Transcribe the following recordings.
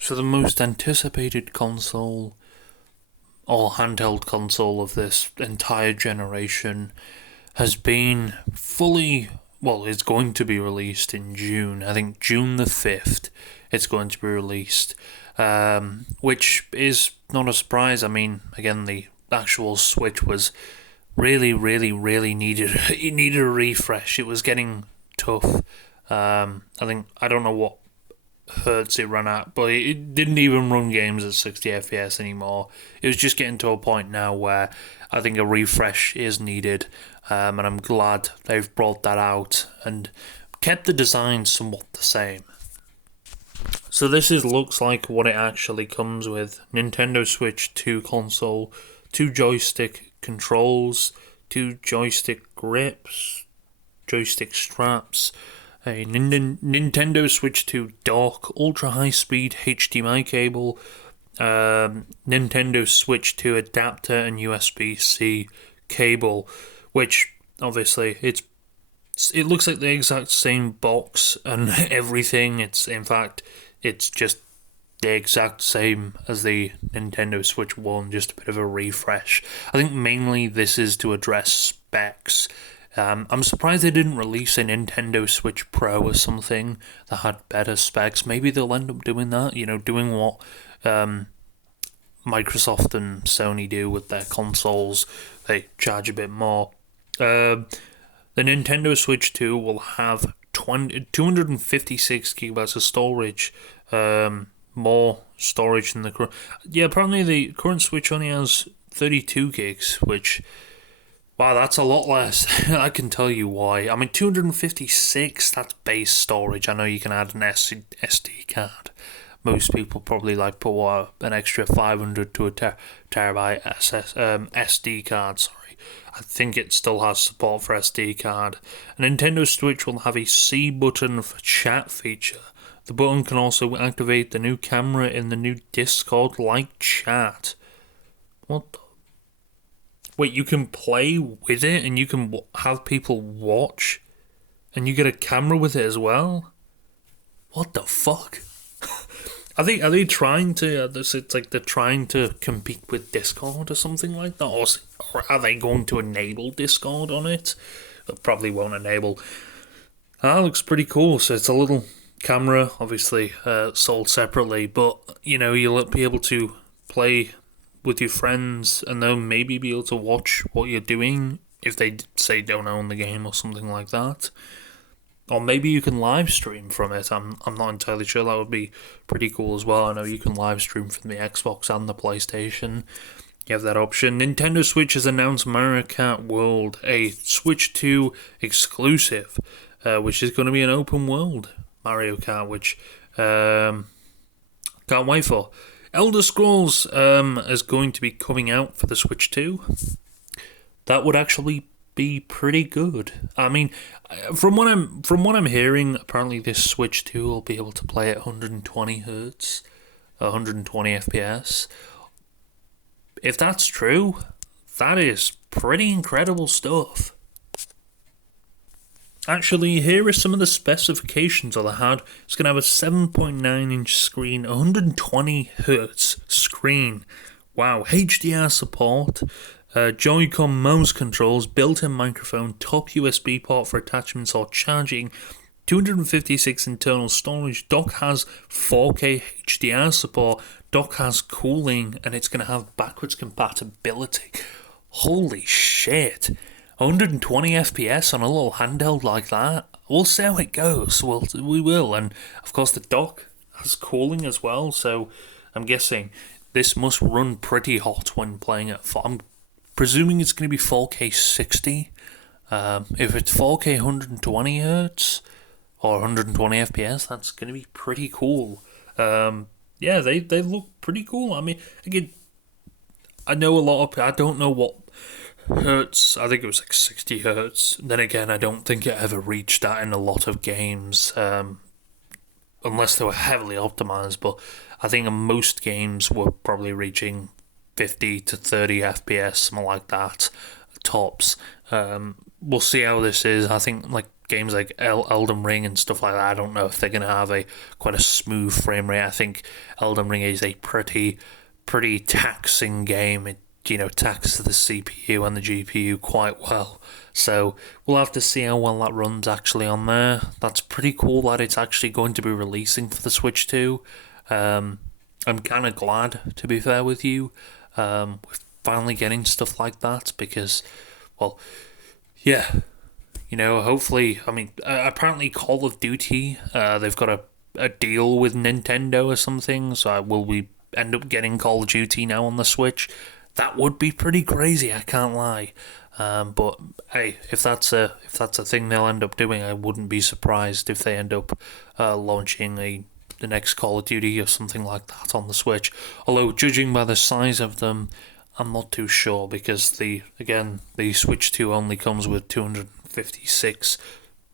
So the most anticipated console or handheld console of this entire generation has been fully, well, it's going to be released in June. I think June the 5th it's going to be released, which is not a surprise. I mean, again, the actual Switch was really, really, really needed. It needed a refresh. It was getting tough. I don't know what hertz it ran at, but it didn't even run games at 60 FPS anymore. It was just getting to a point now where I think a refresh is needed, and I'm glad they've brought that out and kept the design somewhat the same. So looks like what it actually comes with: Nintendo Switch 2 console, 2 joystick controls, 2 joystick grips, joystick straps, a Nintendo Switch 2 dock, ultra high speed HDMI cable, Nintendo Switch 2 adapter, and USB-C cable, which obviously it looks like the exact same box and everything. It's just the exact same as the Nintendo Switch 1, just a bit of a refresh. I think mainly this is to address specs. I'm surprised they didn't release a Nintendo Switch Pro or something that had better specs. Maybe they'll end up doing that, doing what Microsoft and Sony do with their consoles. They charge a bit more. The Nintendo Switch 2 will have 256 gigabytes of storage, more storage than the current. Yeah, apparently the current Switch only has 32 gigs, which, wow, that's a lot less. I can tell you why. I mean, 256, that's base storage. I know you can add an SD card. Most people probably put an extra 500 to a terabyte SD card. Sorry, I think it still has support for SD card. A Nintendo Switch will have a C button for chat feature. The button can also activate the new camera in the new Discord-like chat. What the? Wait, you can play with it and you can have people watch, and you get a camera with it as well? What the fuck? Are they trying to? It's like they're trying to compete with Discord or something like that, or are they going to enable Discord on it? It probably won't enable. That looks pretty cool. So it's a little camera, obviously sold separately, but you'll be able to play with your friends and they'll maybe be able to watch what you're doing if they say don't own the game or something like that. Or maybe you can live stream from it. I'm not entirely sure. That would be pretty cool as well. I know you can live stream from the Xbox and the PlayStation. You have that option. Nintendo Switch has announced Mario Kart World, a Switch 2 exclusive, which is going to be an open world Mario Kart, which can't wait for. Elder Scrolls is going to be coming out for the Switch 2. That would actually be pretty good. I mean, from what I'm hearing, apparently this Switch 2 will be able to play at 120 Hz, 120 FPS. If that's true, that is pretty incredible stuff. Actually, here are some of the specifications of the HUD. It's going to have a 7.9 inch screen, 120 Hz screen. Wow, HDR support, Joy-Con mouse controls, built-in microphone, top USB port for attachments or charging, 256 internal storage, dock has 4K HDR support, dock has cooling, and it's going to have backwards compatibility. Holy shit. 120 FPS on a little handheld like that. We'll see how it goes. We will. And of course the dock has cooling as well, so I'm guessing this must run pretty hot when playing at 4. I'm presuming it's going to be 4K 60. If it's 4K 120 Hz or 120 FPS, that's going to be pretty cool. Yeah, they look pretty cool. I mean, again, I know a lot of I don't know what hertz. I think it was like 60 hertz. Then again, I don't think it ever reached that in a lot of games, unless they were heavily optimized. But I think in most games were probably reaching 50 to 30 FPS, something like that, tops. We'll see how this is. I think like games like Elden Ring and stuff like that, I don't know if they're going to have a quite a smooth frame rate. I think Elden Ring is a pretty taxing game. It taxes the CPU and the GPU quite well. So we'll have to see how well that runs actually on there. That's pretty cool that it's actually going to be releasing for the Switch 2. I'm kind of glad, to be fair with you, we're finally getting stuff like that because, well, yeah, hopefully, I mean, apparently Call of Duty, they've got a deal with Nintendo or something, so will we end up getting Call of Duty now on the Switch? That would be pretty crazy, I can't lie. But hey, if that's a thing they'll end up doing, I wouldn't be surprised if they end up launching the next Call of Duty or something like that on the Switch. Although judging by the size of them, I'm not too sure because the Switch 2 only comes with 256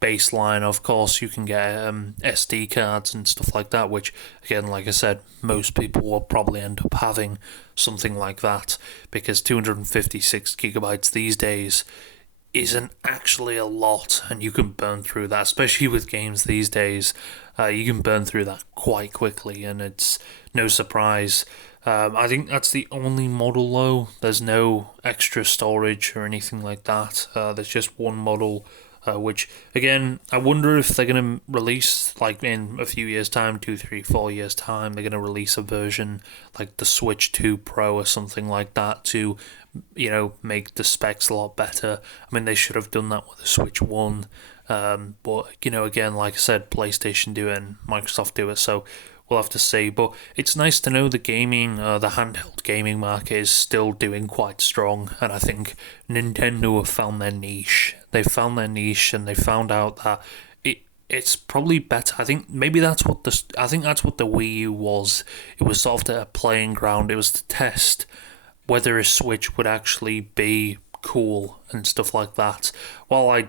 baseline. Of course, you can get SD cards and stuff like that, which again, like I said, most people will probably end up having something like that because 256 gigabytes these days isn't actually a lot, and you can burn through that, especially with games these days. You can burn through that quite quickly, and it's no surprise. I think that's the only model though. There's no extra storage or anything like that. There's just one model, which again, I wonder if they're going to release, like in a few years' time, 2, 3, 4 years' time, they're going to release a version like the Switch 2 Pro or something like that to, make the specs a lot better. I mean, they should have done that with the Switch 1. But, again, like I said, PlayStation do it and Microsoft do it, so we'll have to see. But it's nice to know the handheld gaming market is still doing quite strong, and I think Nintendo have found their niche. They found their niche, and they found out that it's probably better. I think that's what the Wii U was. It was sort of a playing ground. It was to test whether a Switch would actually be cool and stuff like that. While I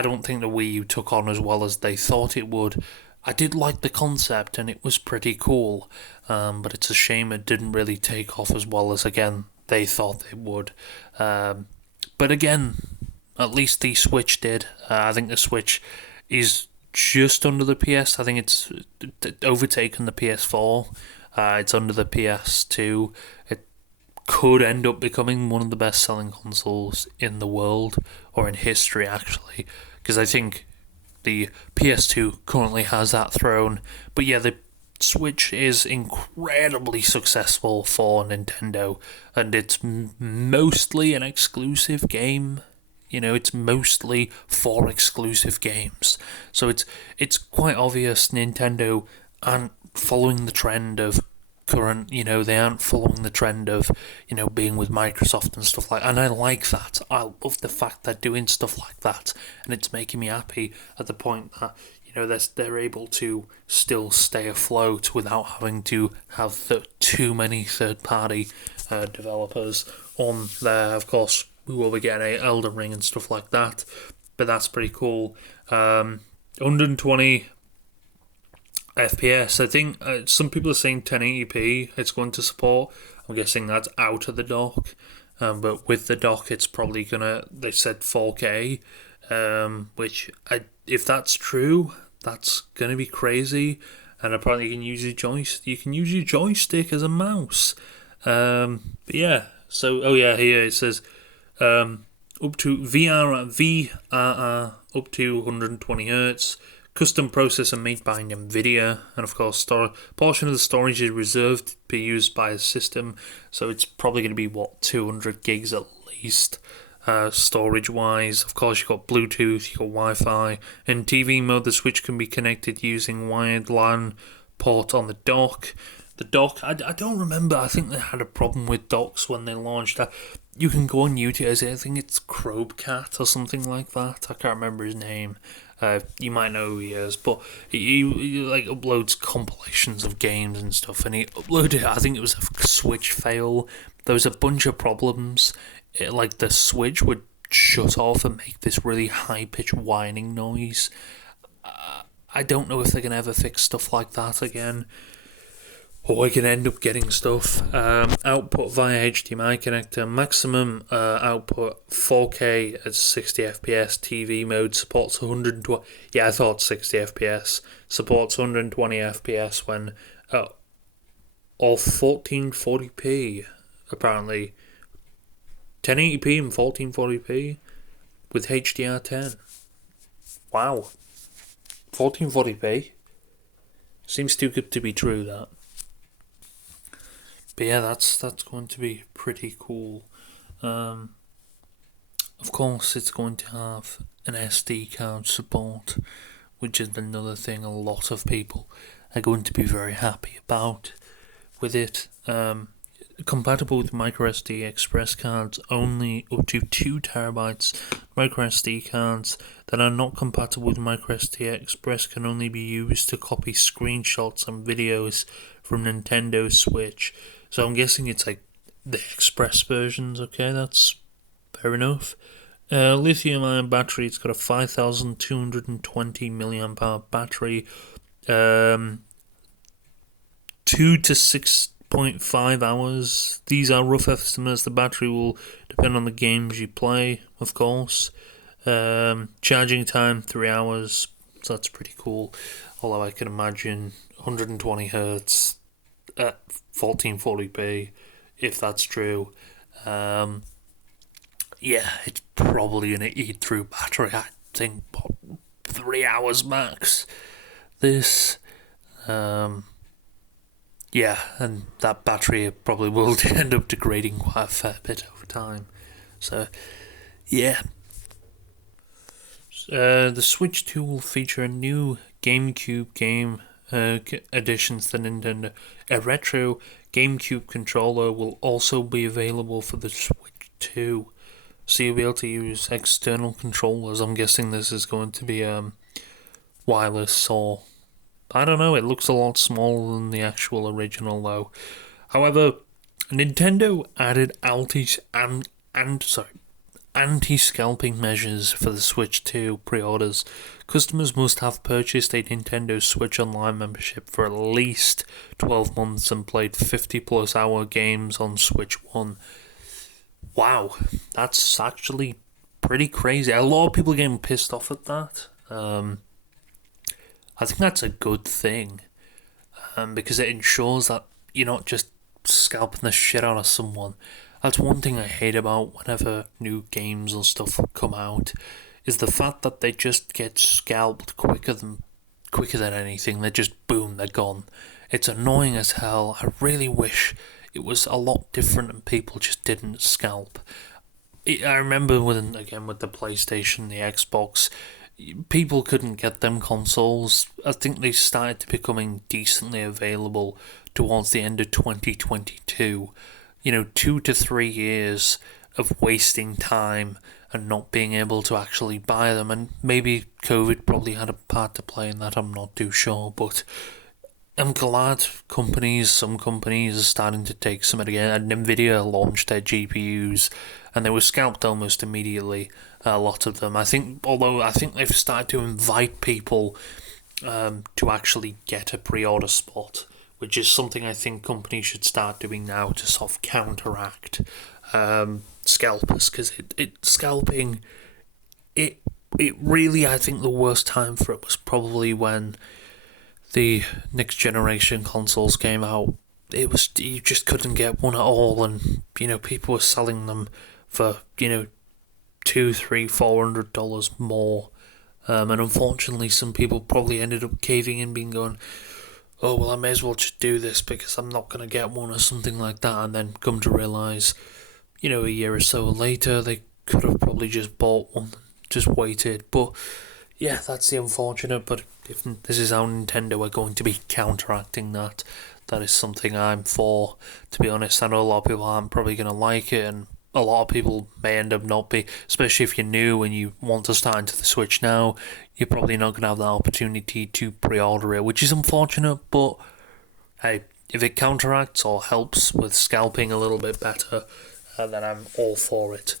don't think the Wii U took on as well as they thought it would, I did like the concept and it was pretty cool, but it's a shame it didn't really take off as well as, again, they thought it would. But again, at least the Switch did. I think the Switch is just under the PS. I think it's overtaken the PS4. It's under the PS2. It could end up becoming one of the best-selling consoles in the world, or in history, actually, because I think the PS2 currently has that throne. But yeah, the Switch is incredibly successful for Nintendo, and it's mostly an exclusive game. It's mostly for exclusive games. So it's quite obvious Nintendo aren't following the trend of current, they aren't following the trend of, being with Microsoft and stuff like that. And I like that. I love the fact they're doing stuff like that. And it's making me happy at the point that, they're able to still stay afloat without having to have too many third-party developers on there. Of course, we will be getting a Elden Ring and stuff like that. But that's pretty cool. 120 FPS. I think some people are saying 1080p it's going to support. I'm guessing that's out of the dock. But with the dock, it's probably they said 4K. Which, if that's true, that's going to be crazy. And apparently you can use your joystick as a mouse. But yeah. So, here it says up to VRR up to 120 Hz. Custom processor made by NVIDIA, and of course, portion of the storage is reserved to be used by the system, so it's probably going to be 200 gigs at least, storage-wise. Of course, you've got Bluetooth, you've got Wi-Fi. In TV mode, the Switch can be connected using wired LAN port on the dock. The dock, I don't remember. I think they had a problem with docks when they launched that. You can go on YouTube. I think it's Crobcat or something like that. I can't remember his name. You might know who he is, but he uploads compilations of games and stuff, and he uploaded, I think it was a Switch fail. There was a bunch of problems, the Switch would shut off and make this really high-pitched whining noise. I don't know if they can ever fix stuff like that again. or I can end up getting stuff. Output via HDMI connector, maximum output 4K at 60 FPS, TV mode supports 120. Yeah, I thought 60 FPS supports 120 FPS when, or 1440p apparently, 1080p and 1440p with HDR10. Wow, 1440p seems too good to be true. That. But yeah, that's going to be pretty cool. Of course, it's going to have an SD card support, which is another thing a lot of people are going to be very happy about with it. Compatible with microSD express cards only up to 2 terabytes. MicroSD cards that are not compatible with microSD express can only be used to copy screenshots and videos from Nintendo Switch. So I'm guessing it's like the express versions. Okay, that's fair enough. Lithium ion battery. It's got a 5,220 milliamp hour battery. 2 to 6.5 hours. These are rough estimates. The battery will depend on the games you play, of course. Charging time 3 hours. So that's pretty cool. Although I can imagine 120 hertz at 1440p, if that's true. Yeah, it's probably going to eat through battery. I think 3 hours max. This. Yeah, and that battery probably will end up degrading quite a fair bit over time. So, yeah. The Switch 2 will feature a new GameCube game addition to the Nintendo. A retro GameCube controller will also be available for the Switch 2. So you'll be able to use external controllers. I'm guessing this is going to be wireless, or I don't know. It looks a lot smaller than the actual original, though. However, Nintendo added anti-scalping measures for the Switch 2 pre-orders. Customers must have purchased a Nintendo Switch Online membership for at least 12 months and played 50-plus hour games on Switch 1. Wow, that's actually pretty crazy. A lot of people are getting pissed off at that. I think that's a good thing, because it ensures that you're not just scalping the shit out of someone. That's one thing I hate about whenever new games and stuff come out, is the fact that they just get scalped quicker than anything. They just boom, they're gone. It's annoying as hell. I really wish it was a lot different and people just didn't scalp. I remember with the PlayStation, the Xbox, people couldn't get them consoles. I think they started becoming decently available towards the end of 2022. 2 to 3 years of wasting time and not being able to actually buy them, and maybe COVID probably had a part to play in that, I'm not too sure, but I'm glad some companies are starting to take some of it again. And Nvidia launched their GPUs and they were scalped almost immediately, a lot of them. I think they've started to invite people to actually get a pre-order spot, which is something I think companies should start doing now to sort of counteract scalpers, because scalping, it really, I think the worst time for it was probably when the next generation consoles came out. It was, you just couldn't get one at all, and people were selling them for $200, $300, $400 more, and unfortunately some people probably ended up caving in, being going, oh well, I may as well just do this because I'm not going to get one or something like that, and then come to realise, a year or so later they could have probably just bought one, just waited. But yeah, that's the unfortunate, but if this is how Nintendo are going to be counteracting that, that is something I'm for, to be honest. I know a lot of people aren't probably going to like it, and a lot of people may end up not be, especially if you're new and you want to start into the Switch now, you're probably not going to have that opportunity to pre-order it, which is unfortunate, but hey, if it counteracts or helps with scalping a little bit better, then I'm all for it.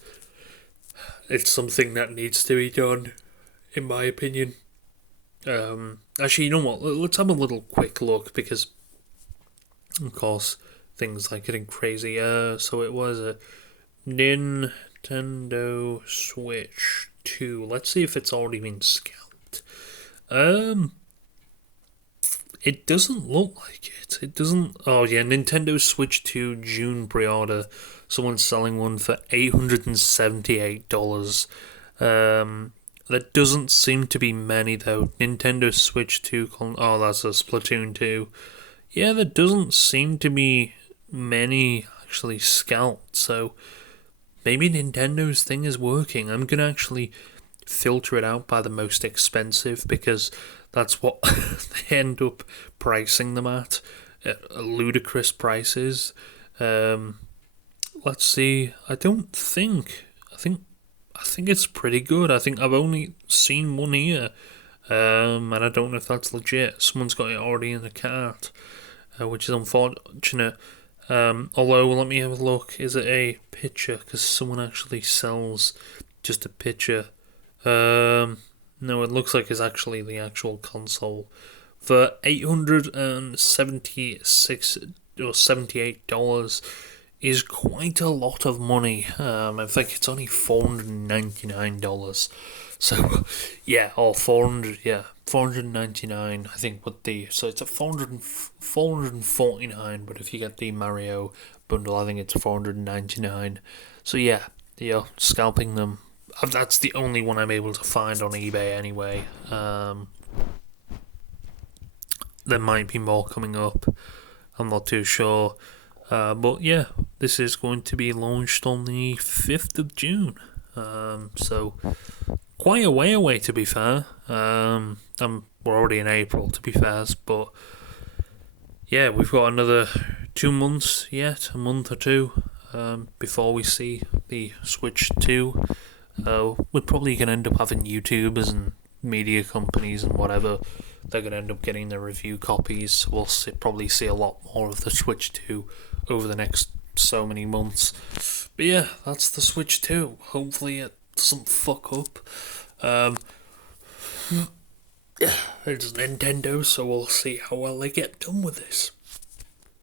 It's something that needs to be done, in my opinion. Actually, you know what? Let's have a little quick look, because Of course, things like getting crazy. So it was a Nintendo Switch 2. Let's see if it's already been scalped. Um, it doesn't look like it. It doesn't. Oh yeah, Nintendo Switch 2 June pre-order. Someone's selling one for $878. There doesn't seem to be many though. Nintendo Switch 2. Oh, that's a Splatoon 2. Yeah, there doesn't seem to be many actually scalped. So maybe Nintendo's thing is working. I'm gonna actually filter it out by the most expensive because that's what they end up pricing them at ludicrous prices. Let's see. I think it's pretty good. I think I've only seen one here, and I don't know if that's legit. Someone's got it already in the cart, which is unfortunate. Although, let me have a look. Is it a picture? Because someone actually sells just a picture. No, it looks like it's actually the actual console for $876 or $78 is quite a lot of money. I think it's only $499. So, yeah, or 400, yeah, 499. I think with the it's a 449. But if you get the Mario bundle, I think it's 499. So yeah, scalping them. That's the only one I'm able to find on eBay anyway. There might be more coming up. I'm not too sure. But yeah, this is going to be launched on the 5th of June. So quite a way away, to be fair. We're already in April, to be fair. But yeah, we've got another 2 months yet, a month or two, before we see the Switch 2. We're probably going to end up having YouTubers and media companies and whatever. They're going to end up getting their review copies. So we'll probably see a lot more of the Switch 2 over the next so many months. But yeah, that's the Switch 2. Hopefully it doesn't fuck up. It's Nintendo, so we'll see how well they get done with this.